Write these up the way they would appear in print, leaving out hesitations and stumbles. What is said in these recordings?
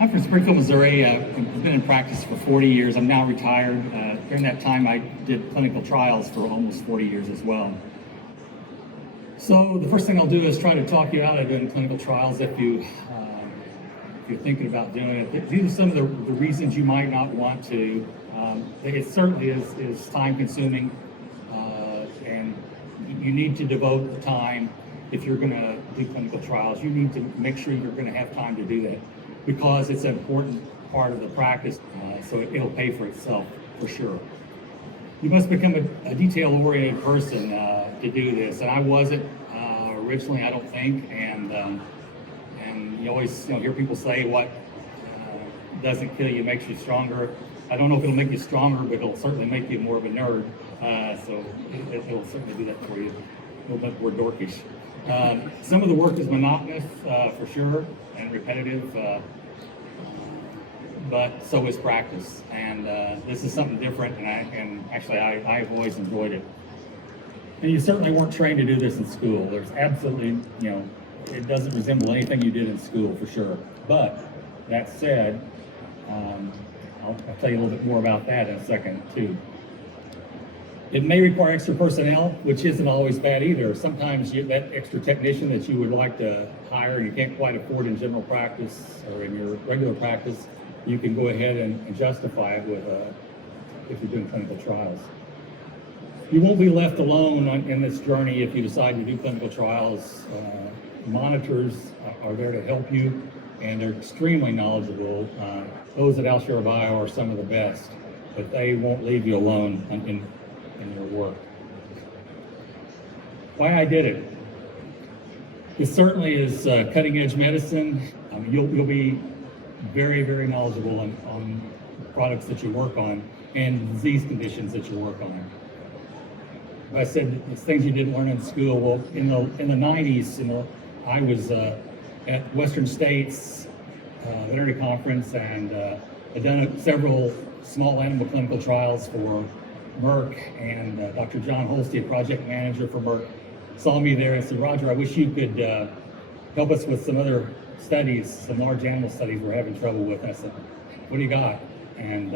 I'm from Springfield, Missouri. I've been in practice for 40 years. I'm now retired. During that time, I did clinical trials for almost 40 years as well. So the first thing I'll do is try to talk you out of doing clinical trials if you're thinking about doing it. These are some of the reasons you might not want to. It certainly is time consuming, and you need to devote the time. If you're going to do clinical trials, you need to make sure you're going to have time to do that, because it's an important part of the practice, so it'll pay for itself for sure. You must become a detail-oriented person to do this, and I wasn't originally, I don't think, and you always hear people say what doesn't kill you makes you stronger. I don't know if it'll make you stronger, but it'll certainly make you more of a nerd, so it'll certainly do that for you, a little bit more dorkish. Some of the work is monotonous for sure and repetitive, but so is practice. And this is something different, and actually I've always enjoyed it. And you certainly weren't trained to do this in school. There's absolutely, it doesn't resemble anything you did in school for sure. But that said, I'll tell you a little bit more about that in a second too. It may require extra personnel, which isn't always bad either. Sometimes that extra technician that you would like to hire, you can't quite afford in general practice or in your regular practice, you can go ahead and justify it with if you're doing clinical trials. You won't be left alone in this journey if you decide to do clinical trials. Monitors are there to help you, and they're extremely knowledgeable. Those at Alshire Bio are some of the best, but they won't leave you alone in your work. Why I did it? It certainly is cutting edge medicine. You'll be very, very knowledgeable on products that you work on and disease conditions that you work on. I said it's things you didn't learn in school. Well, in the 90s, I was at Western States Veterinary Conference, and I'd done several small animal clinical trials for Merck, and Dr. John Holstein, project manager for Merck, saw me there and said, "Roger, I wish you could help us with some other studies, some large animal studies we're having trouble with." And I said, "What do you got?" And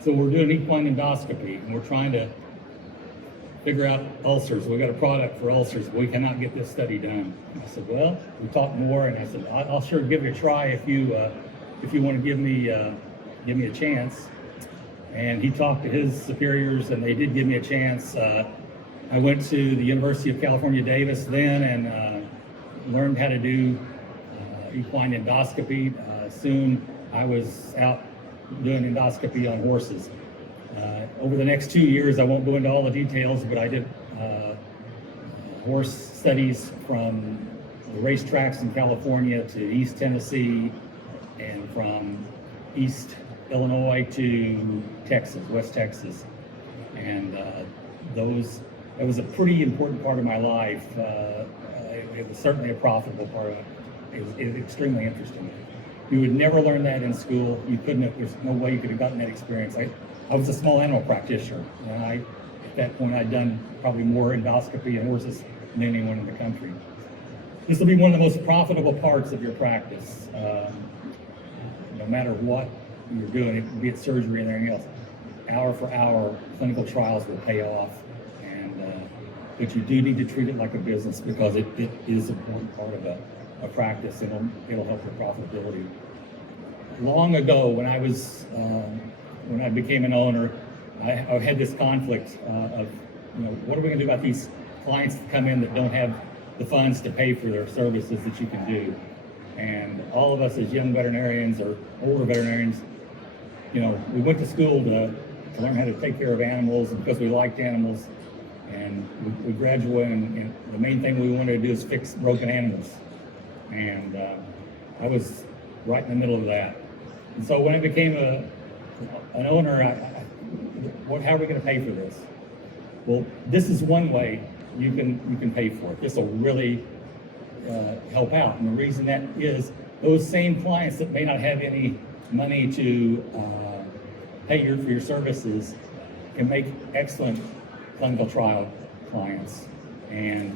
so we're doing equine endoscopy, and we're trying to figure out ulcers. We got a product for ulcers, but we cannot get this study done. And I said, "Well," we talked more, and I said, "I'll sure give it a try if you want to give me a chance." And he talked to his superiors, and they did give me a chance. I went to the University of California, Davis then, and learned how to do equine endoscopy. Soon I was out doing endoscopy on horses. Over the next 2 years, I won't go into all the details, but I did horse studies from the racetracks in California to East Tennessee, and from East Illinois to Texas, West Texas. And that was a pretty important part of my life. It was certainly a profitable part of it. It was extremely interesting. You would never learn that in school. You couldn't have, there's no way you could have gotten that experience. I was a small animal practitioner, and at that point I'd done probably more endoscopy and horses than anyone in the country. This will be one of the most profitable parts of your practice. No matter what you're doing, be it surgery and everything else, hour for hour, clinical trials will pay off. But you do need to treat it like a business, because it is an important part of a practice. It'll help your profitability. Long ago, when I became an owner, I had this conflict of, what are we going to do about these clients that come in that don't have the funds to pay for their services that you can do? And all of us as young veterinarians or older veterinarians, we went to school to learn how to take care of animals, and because we liked animals, and we graduated, and the main thing we wanted to do is fix broken animals. And I was right in the middle of that. And so when I became an owner, how are we going to pay for this? Well, this is one way you can pay for it. This will really help out. And the reason that is, those same clients that may not have any money to pay for your services can make excellent clinical trial clients. And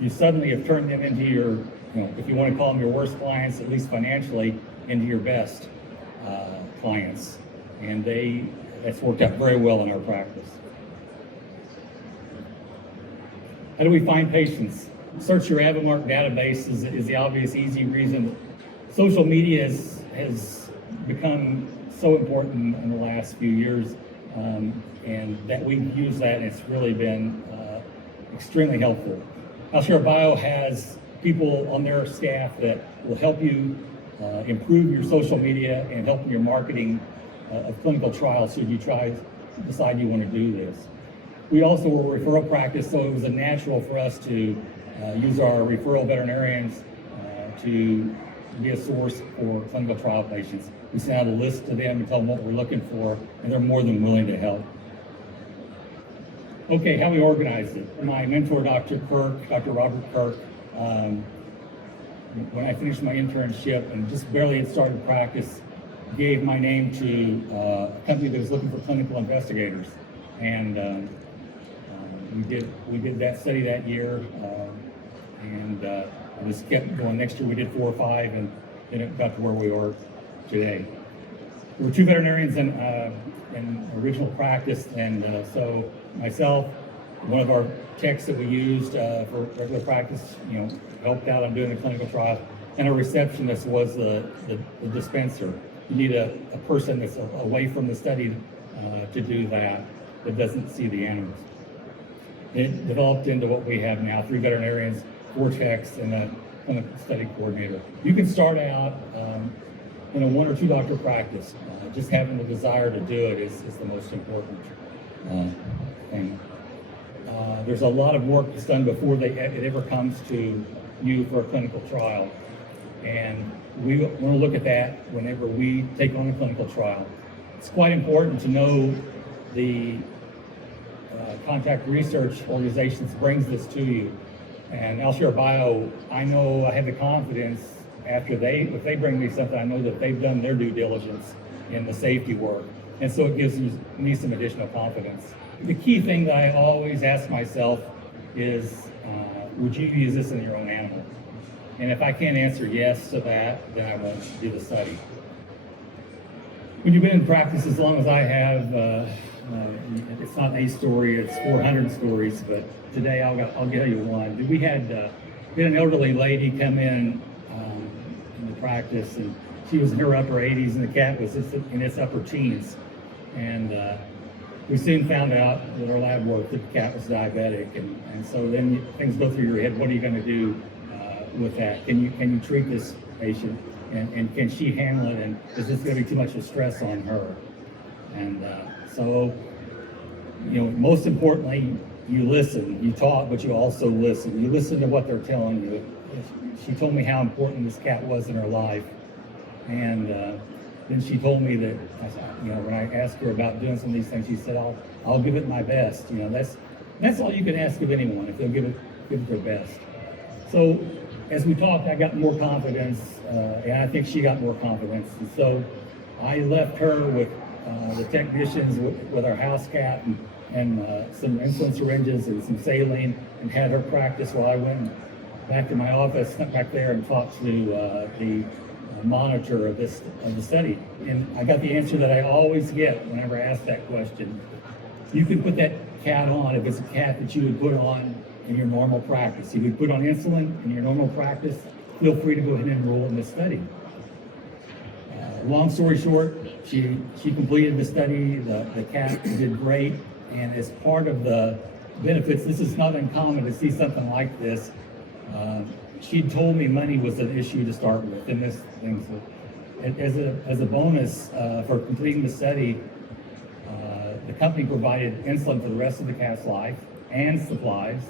you suddenly have turned them into your, if you want to call them your worst clients, at least financially, into your best. clients, and that's worked out very well in our practice. How do we find patients? Search your Avamark database is the obvious, easy reason. Social media has become so important in the last few years, and that we've used that, and it's really been extremely helpful. Alshare Bio has people on their staff that will help you improve your social media and help your marketing of clinical trials should you decide you want to do this. We also were a referral practice, so it was a natural for us to use our referral veterinarians to be a source for clinical trial patients. We sent out a list to them and tell them what we're looking for, and they're more than willing to help. Okay, how we organized it. My mentor, Dr. Robert Kirk, when I finished my internship and just barely had started practice, gave my name to a company that was looking for clinical investigators. And we did that study that year, and it just kept going. Next year we did 4 or 5, and then it got to where we are today. There were 2 veterinarians in original practice, and so myself, one of our techs that we used for regular practice, helped out on doing the clinical trial, and a receptionist was the dispenser. You need a person that's away from the study to do that doesn't see the animals. It developed into what we have now: 3 veterinarians, 4 techs, and a clinical study coordinator. You can start out in a 1 or 2 doctor practice. Just having the desire to do it is the most important thing. There's a lot of work that's done before it ever comes to you for a clinical trial. And we want to look at that whenever we take on a clinical trial. It's quite important to know the contract research organizations brings this to you. And Alshare Bio, I know I have the confidence if they bring me something, I know that they've done their due diligence in the safety work. And so it gives me some additional confidence. The key thing that I always ask myself is, would you use this in your own animal? And if I can't answer yes to that, then I won't do the study. When you've been in practice as long as I have, it's not a story, it's 400 stories, but today I'll give you one. We had an elderly lady come in the practice, and she was in her upper 80s, and the cat was in its upper teens. And we soon found out that our lab work that the cat was diabetic, and so then things go through your head. What are you going to do with that? Can you treat this patient, and can she handle it? And is this going to be too much of stress on her? And so, most importantly, you listen. You talk, but you also listen. You listen to what they're telling you. She told me how important this cat was in her life, and then she told me that, when I asked her about doing some of these things, she said, "I'll give it my best." That's all you can ask of anyone, if they'll give it their best. So as we talked, I got more confidence, and I think she got more confidence. And so I left her with the technicians with our house cat and some insulin syringes and some saline, and had her practice while I went back to my office, went back there and talked to the monitor of the study. And I got the answer that I always get whenever I ask that question. You can put that cat on if it's a cat that you would put on in your normal practice. You would put on insulin in your normal practice, feel free to go ahead and enroll in this study. Long story short, she completed the study, the cat did great, and as part of the benefits, this is not uncommon to see something like this. She told me money was an issue to start with in this thing. So as a bonus for completing the study, the company provided insulin for the rest of the cat's life and supplies,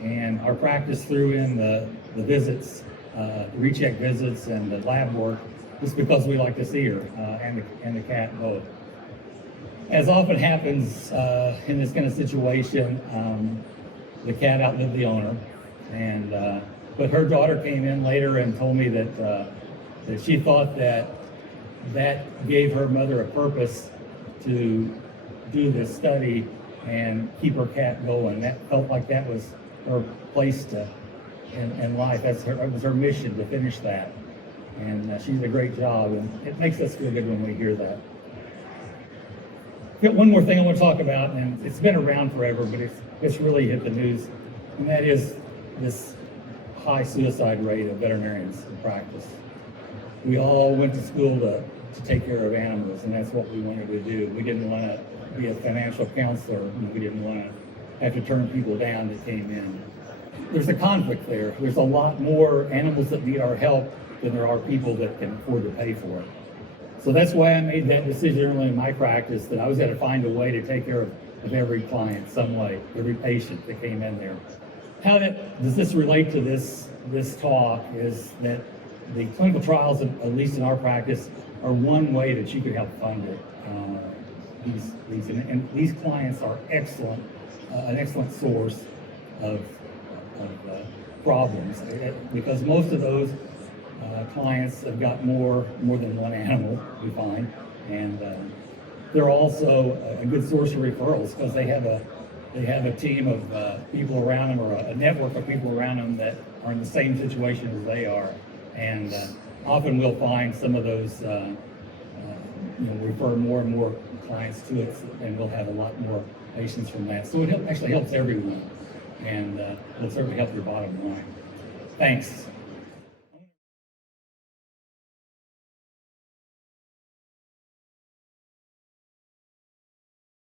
and our practice threw in the visits, the recheck visits and the lab work, just because we like to see her and the cat both. As often happens in this kind of situation, the cat outlived the owner, and but her daughter came in later and told me that she thought that gave her mother a purpose to do this study and keep her cat going. That felt like that was her place in life. It was her mission to finish that. and she did a great job, and it makes us feel good when we hear that. Got one more thing I want to talk about, and it's been around forever, but it's really hit the news, and that is this high suicide rate of veterinarians in practice. We all went to school to take care of animals, and that's what we wanted to do. We didn't want to be a financial counselor, and we didn't want to have to turn people down that came in. There's a conflict there. There's a lot more animals that need our help than there are people that can afford to pay for it. So that's why I made that decision early in my practice, that I was going to find a way to take care of every client some way, every patient that came in there. How does this relate to this talk is that the clinical trials, at least in our practice, are one way that you could help fund it. These clients are excellent, an excellent source of problems, because most of those clients have got more than one animal, we find, and they're also a good source of referrals because they have a team of people around them, or a network of people around them that are in the same situation as they are, and often we'll find some of those refer more and more clients to it, and we'll have a lot more patients from that. So it actually helps everyone, and it'll certainly help your bottom line. Thanks.